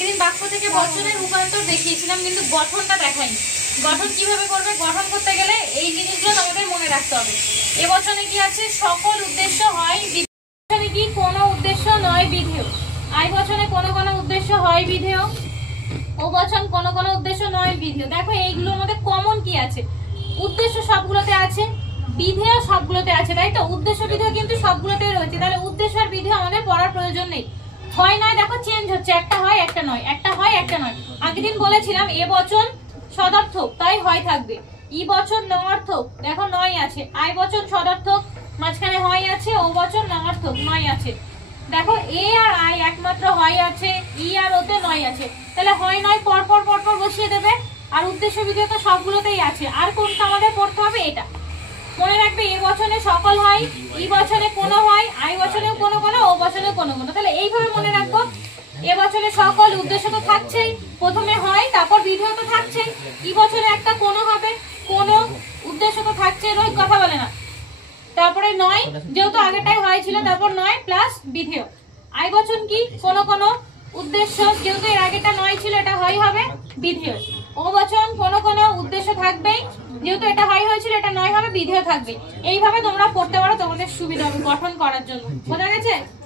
আগের দিন বাক্য থেকে বচনের রূপান্তর দেখিয়েছিলাম, কিন্তু গঠনটা দেখাইনি। গঠন কিভাবে করবে? গঠন করতে গেলে এই জিনিসগুলো তোমাদের মনে রাখতে হবে। এ বচনে কি আছে? সকল উদ্দেশ্য হয় বচনে কি? কোনো উদ্দেশ্য নয় বিধেয়। আই বচনে কোনো কোনো উদ্দেশ্য হয় বিধেয়। ও বচন কোনো কোনো উদ্দেশ্য নয় বিধেয়। দেখো এইগুলোর মধ্যে কমন কি আছে? উদ্দেশ্য সবগুলোতে আছে, বিধেয় সবগুলোতে আছে, তাই তো? উদ্দেশ্য বিধেয় কিন্তু সবগুলোতে রয়েছে, তাহলে উদ্দেশ্য আর বিধেয় আমাদের পড়ার প্রয়োজন নেই। হয় নয় দেখো চেঞ্জ হচ্ছে, একটা হয় একটা নয়, একটা হয় একটা নয়। আগের দিন বলেছিলাম এ বচন সদর্থক, তাই হয় থাকবে। ই বচন নয়ার্থক, দেখো নয় আছে। আই বচন সদর্থক, মাঝখানে হয় আছে। ও বচন নয়ার্থক, নয় আছে। দেখো এ আর আই একমাত্র হয় আছে, ই আর ওতে নয় আছে, তাহলে হয় নয় পর পর পর পর বসিয়ে দেবে। আর উদ্দেশ্য বিধেয় তো সবগুলোতেই আছে। আর কোনটা আমাদের পড়তে হবে? এটা মনে রাখবে। এ বচনে সকল হয়, ই বচনে কোনো হয়, আই বচনেও কোনো কোনো, ও বচনে কোনো কোনো। তাহলে এইভাবে মনে রাখবো। এ বচনে সকল উদ্দেশ্য তো থাকছেই, প্রথমে হয় তারপর বিধেয় তো থাকছেই। ই বচনে একটা কোনো হবে, কোনো উদ্দেশ্য তো থাকছে, রোহিত কথা বলে না। তারপরে নয়, যেহেতু আগেরটাই হয় ছিল, তারপর নয় প্লাস বিধেয়। আই বচন কি? কোনো কোনো উদ্দেশ্য, যেহেতু এর আগেটা নয় ছিল, এটা হয় হবে বিধেয়। ও বচন কোনো কোনো উদ্দেশ্য থাকবেই, যেহেতু এটা হয় হয়েছিল, এটা নয় হবে বিধেয় থাকবে। এইভাবে তোমরা পড়তে পারো, তোমাদের সুবিধা হবে গঠন করার জন্য। বোঝা গেছে?